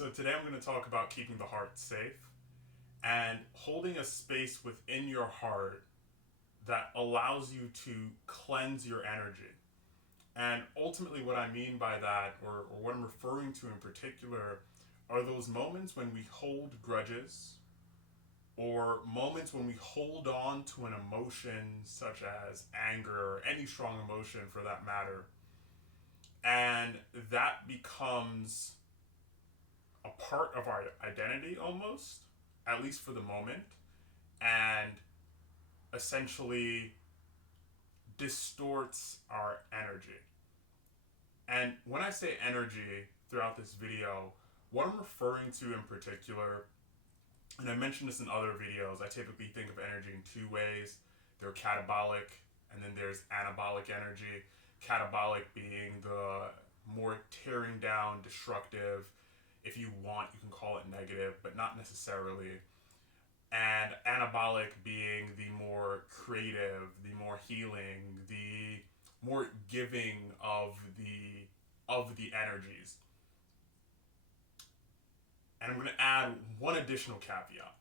So today I'm going to talk about keeping the heart safe and holding a space within your heart that allows you to cleanse your energy. And ultimately, what I mean by that, or what I'm referring to in particular, are those moments when we hold grudges or moments when we hold on to an emotion such as anger or any strong emotion for that matter. And that becomes a part of our identity almost, at least for the moment, and essentially distorts our energy. And when I say energy throughout this video, what I'm referring to in particular, and I mentioned this in other videos, I typically think of energy in two ways. There's catabolic, and then there's anabolic energy. Catabolic being the more tearing down, destructive. If you want, you can call it negative, but not necessarily. And anabolic being the more creative, the more healing, the more giving of the energies. And I'm going to add one additional caveat.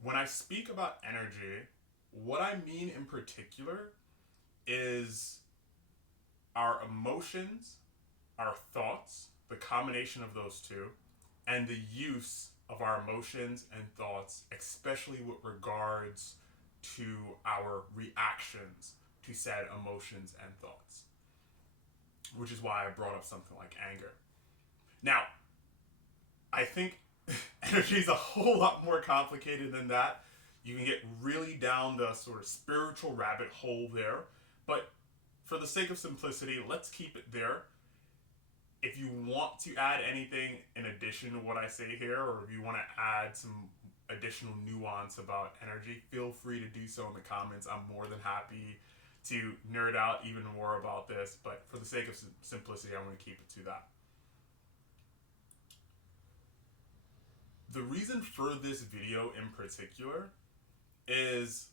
When I speak about energy, what I mean in particular is our emotions, our thoughts, the combination of those two, and the use of our emotions and thoughts, especially with regards to our reactions to said emotions and thoughts. Which is why I brought up something like anger. Now, I think energy is a whole lot more complicated than that. You can get really down the sort of spiritual rabbit hole there. But for the sake of simplicity, let's keep it there. If you want to add anything in addition to what I say here, or if you want to add some additional nuance about energy, feel free to do so in the comments. I'm more than happy to nerd out even more about this, but for the sake of simplicity, I'm going to keep it to that. The reason for this video in particular is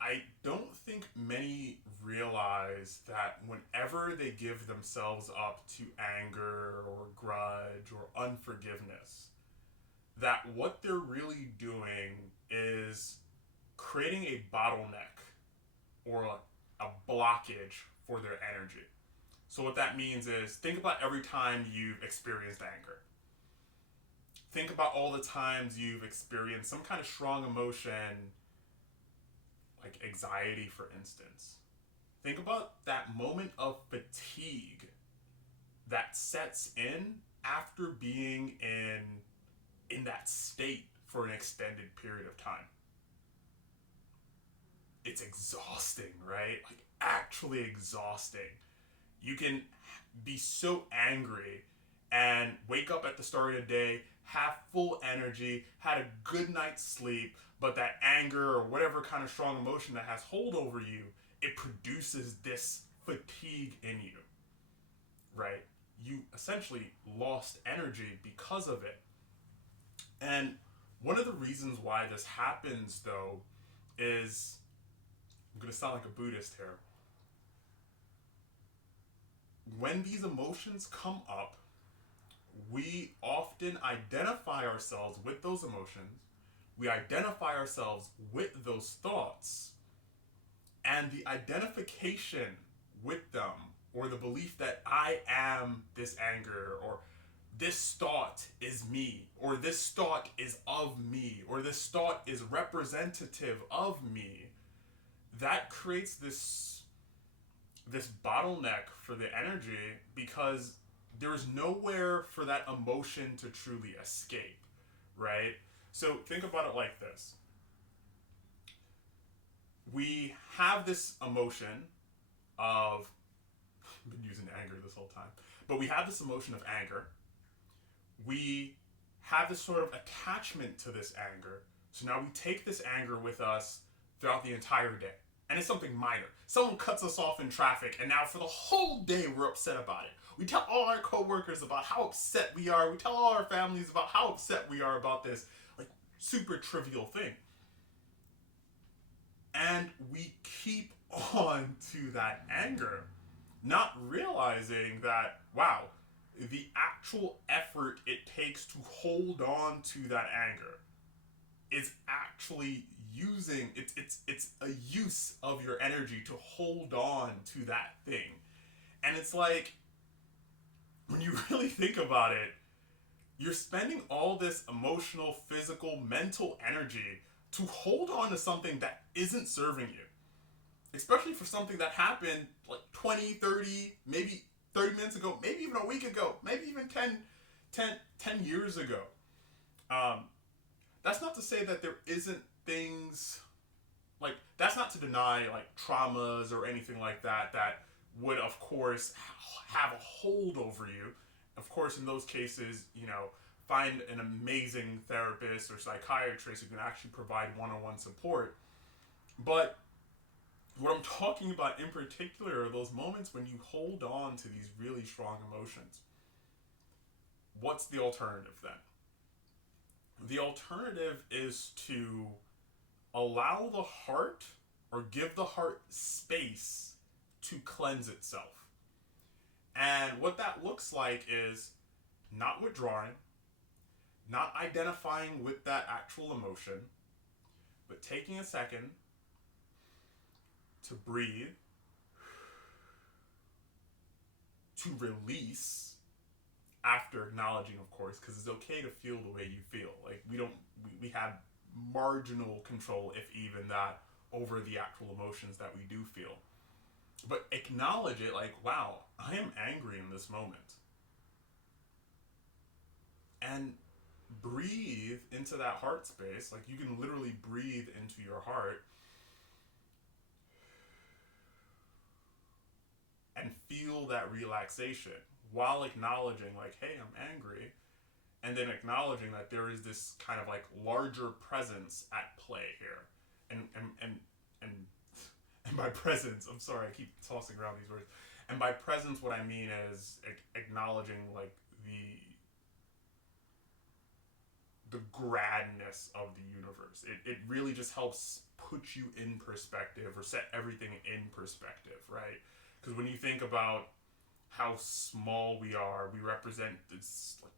I don't think many realize that whenever they give themselves up to anger or grudge or unforgiveness, that what they're really doing is creating a bottleneck or a blockage for their energy. So what that means is think about every time you've experienced anger. Think about all the times you've experienced some kind of strong emotion, like anxiety, for instance. Think about that moment of fatigue that sets in after being in that state for an extended period of time. It's exhausting, right? Like actually exhausting. You can be so angry and wake up at the start of the day, have full energy, had a good night's sleep, but that anger or whatever kind of strong emotion that has hold over you, it produces this fatigue in you, right? You essentially lost energy because of it. And one of the reasons why this happens, though, is, I'm going to sound like a Buddhist here. When these emotions come up, we often identify ourselves with those emotions. We identify ourselves with those thoughts. And the identification with them, or the belief that I am this anger, or this thought is me, or this thought is of me, or this thought is representative of me, that creates this bottleneck for the energy because there's nowhere for that emotion to truly escape, right? So think about it like this. We have this emotion of, I've been using anger this whole time, but we have this emotion of anger. We have this sort of attachment to this anger. So now we take this anger with us throughout the entire day. And it's something minor. Someone cuts us off in traffic, and now for the whole day we're upset about it. We tell all our coworkers about how upset we are. We tell all our families about how upset we are about this, like, super trivial thing. And we keep on to that anger, not realizing that, wow, the actual effort it takes to hold on to that anger is actually using it's a use of your energy to hold on to that thing. And it's like, when you really think about it, you're spending all this emotional, physical, mental energy to hold on to something that isn't serving you, especially for something that happened like 20, 30, maybe 30 minutes ago, maybe even a week ago, maybe even 10 years ago. um, that's not to say that there isn't things, like, that's not to deny like traumas or anything like that that would of course have a hold over you. Of course, in those cases, find an amazing therapist or psychiatrist who can actually provide one-on-one support. But what I'm talking about in particular are those moments when you hold on to these really strong emotions. What's the alternative then? The alternative is to allow the heart, or give the heart space to cleanse itself. And what that looks like is not withdrawing, not identifying with that actual emotion, but taking a second to breathe, to release after acknowledging, of course, because it's okay to feel the way you feel. Like, we have marginal control, if even that, over the actual emotions that we do feel. But acknowledge it, like, wow, I am angry in this moment. And breathe into that heart space. Like, you can literally breathe into your heart and feel that relaxation while acknowledging, like, hey, I'm angry. And then acknowledging that there is this kind of like larger presence at play here. And by presence, I'm sorry, I keep tossing around these words. And by presence, what I mean is acknowledging like the grandness of the universe. It really just helps put you in perspective, or set everything in perspective, right? Because when you think about how small we are, we represent this like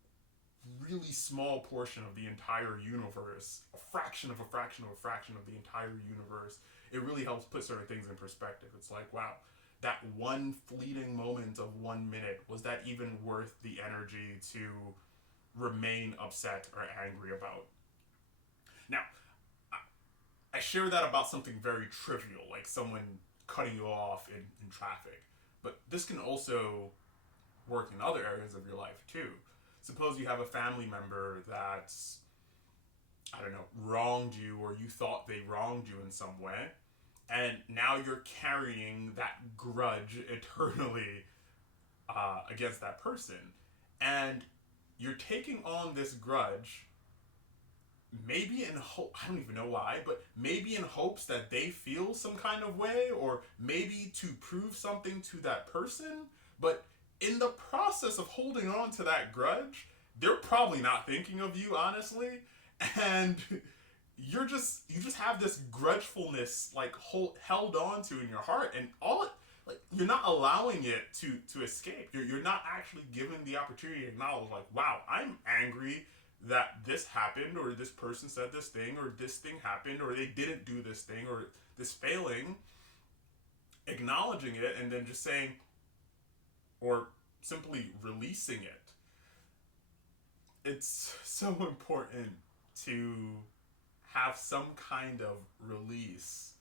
really small portion of the entire universe, a fraction of a fraction of a fraction of the entire universe. It really helps put certain things in perspective. It's like, wow, that one fleeting moment of 1 minute, was that even worth the energy to remain upset or angry about? Now, I share that about something very trivial, like someone cutting you off in traffic. But this can also work in other areas of your life too. Suppose you have a family member that's, I don't know, wronged you, or you thought they wronged you in some way, and now you're carrying that grudge eternally against that person. And you're taking on this grudge, maybe in hope, I don't even know why, but maybe in hopes that they feel some kind of way, or maybe to prove something to that person. But in the process of holding on to that grudge, they're probably not thinking of you, honestly. And you just have this grudgefulness like held on to in your heart, and all it, like, you're not allowing it to escape. You're not actually given the opportunity to acknowledge, like, wow, I'm angry that this happened, or this person said this thing, or this thing happened, or they didn't do this thing, or this failing. Acknowledging it, and then just saying, or simply releasing it. It's so important to have some kind of release.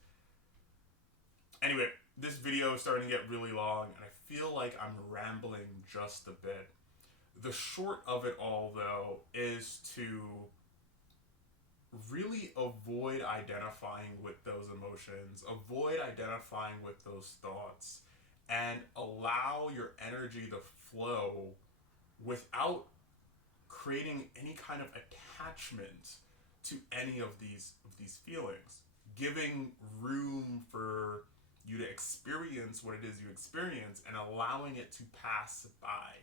Anyway, this video is starting to get really long, and I feel like I'm rambling just a bit. The short of it all, though, is to really avoid identifying with those emotions, avoid identifying with those thoughts, and allow your energy to flow without creating any kind of attachment to any of these feelings. Giving room for you to experience what it is you experience, and allowing it to pass by.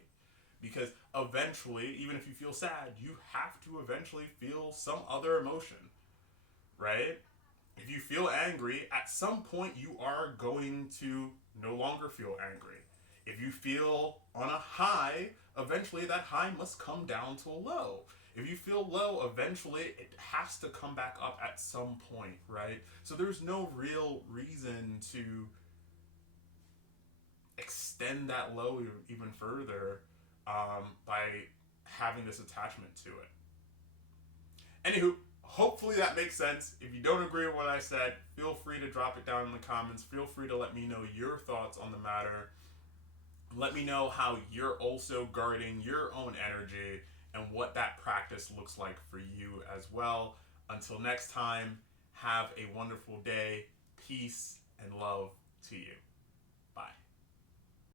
Because eventually, even if you feel sad, you have to eventually feel some other emotion, right? If you feel angry, at some point you are going to no longer feel angry. If you feel on a high, eventually that high must come down to a low. If you feel low, eventually it has to come back up at some point, right? So there's no real reason to extend that low even further by having this attachment to it. Anywho, hopefully that makes sense. If you don't agree with what I said, feel free to drop it down in the comments. Feel free to let me know your thoughts on the matter. Let me know how you're also guarding your own energy and what that practice looks like for you as well. Until next time, have a wonderful day. Peace and love to you.